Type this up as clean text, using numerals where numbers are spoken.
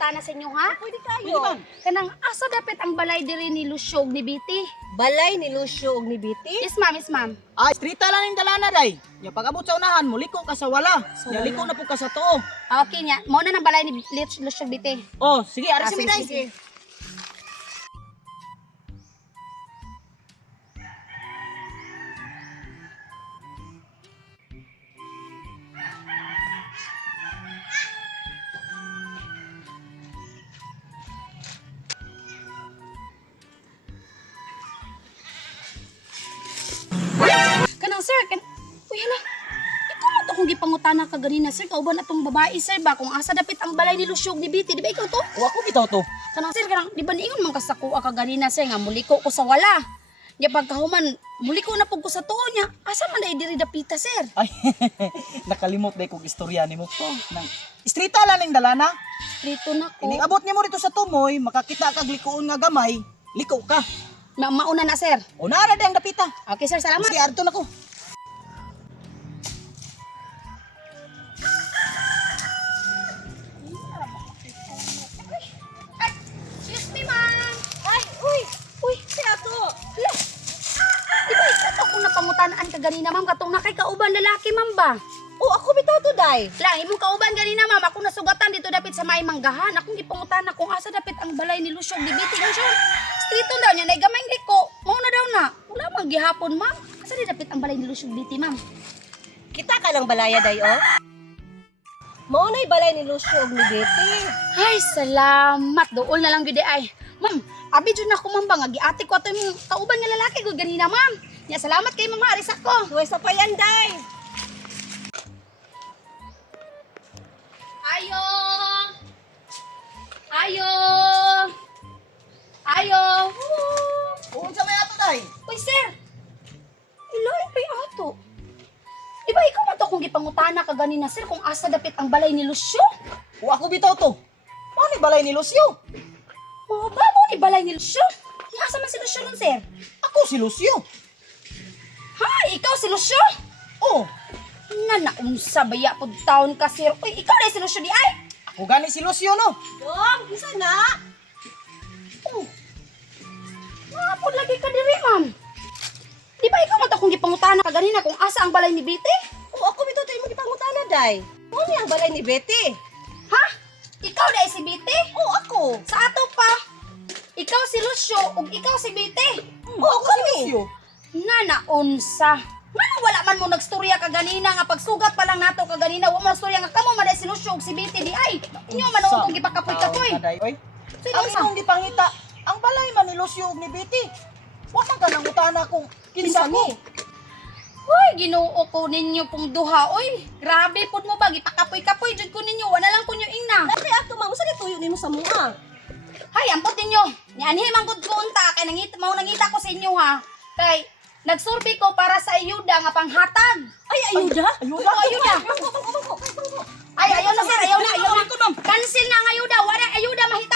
pangutana sa inyo ha? Pwede kayo. Pwede man. Kanang asa dapat ang balay diri ni Lucio ug ni Biti? Balay ni Lucio ug ni Biti. Yes ma'am, yes ma'am. Streeta lang yung dalana day. Ya pag-abot sa unahan mo, liko ka sa wala. Sa Ya wala. liko na po ka sa tuo. Okay niya. Mao na ng balay ni Lucio ug Biti. Oh, sige, ari Ah, si sige, Miday. sige. Kanang sir, uy hala. Ikaw mo to kung gipangutana ka ganina sir, kauban atong babae sir ba kung asa dapit ang balay ni Lucio ug ni Biti, di ba ikaw to? O ako bitaw to. Kanang sir, kanang di ba niingon man ka sa kuha ka ganina sir nga muliko ko sa wala. Ya pagkahuman, muliko na pug ko sa tuo niya. Asa man dai diri dapita sir? Ay, nakalimot day kong istorya nimo. Nang streeta lang yung dalana. Dito na ko. Ining abot nimo dito sa tumoy, makakita kag likoon nga gamay, liko ka. Mauna na sir. O nara day ang dapita. Okay sir, salamat. Sige, arto na ko. Excuse me ma'am. Ay, uy, si ato. Hala. Di ba ikaw kung napangutanaan ka ganina ma'am katong nakay kauban lalaki ma'am ba? Oh, ako bitaw to day. Lang, imong kauban ganina ma'am, ako nasugatan dito dapit sa may manggahan. Akong gipangutana kung asa dapit ang balay ni Lucio di Biti ko siya. Streeton daw niya, naigamay liko. Mao na daw na. Wala mang gihapon ma'am. Asa di dapit ang balay ni Lucio Biti ma'am? Kita ka ng balaya day, oh. Mao na'y balay ni Lucio ug ni Biti. Ay, salamat. Dool na lang gid ay. Ma'am, abi jud na ko ma'am ba nga giati ko ato yung kauban nga lalaki ko ganina ma'am. Ya salamat kay mama aris ako. Huwag sa payan day. Ayo. Ayo. Ayo. Uun sa may ato day. Uy, sir. Iloy pa ato. Di ba ikaw man to kung gipangutana ka ganina, sir, kung asa dapit ang balay ni Lucio? O ako bitaw to. Ano yung balay ni Lucio? Mga babo ni balay ni Lucio? Nga asa man si Lucio nun, sir? Ako si Lucio. Ha? Ikaw si Lucio? Oh, Nanaunsa baya pud taon ka, sir. Uy, ikaw na si Lucio di ay? ako gani si Lucio no. Dong, isa na. Oh. Napod lagi ka diri, ma'am. Di ba ikaw man to kung gipangutana ka ganina kung asa ang balay ni Biti? Oh, ako bitaw to imong gipangutana day. Mao ni ang balay ni Betty. Ha? Ikaw na si Biti? Oh, ako. Sa ato pa. Ikaw si Lucio ug ikaw si Biti. Oh, ako Si kami. Lucio. Nanaunsa. Nga wala man mo nagstorya ka ganina nga pagsugat pa lang nato ka ganina wa mo nagstorya nga kamo man si Lucio ug si Biti di ay. Inyo man Sa- kung gipakapoy-kapoy. Taon ka, day, oy. Sino Ang sa? imong gipangita, ang balay man ni Lucio ug ni Betty. Wa man ka nang utana kung kinsa ko. Hoy, Ginoo ko ninyo pong duha oy. Grabe pud mo ba gipakapoy-kapoy jud ko ninyo wala lang kunyo ingna. Dati ato ma'am, usa ni tuyo nimo sa mua. Hay, ampot ninyo. Ni anhi man gud ko unta kay nangita ko sa inyo ha. Kay nagsurvey ko para sa ayuda nga panghatag. Ay, ayuda. Ayuda. Oo, ayuda. Bangko. Ay, ayaw na sir, ayaw na, ayaw na. Ito, ma'am. Cancel na ang ayuda. Wala ayuda mahit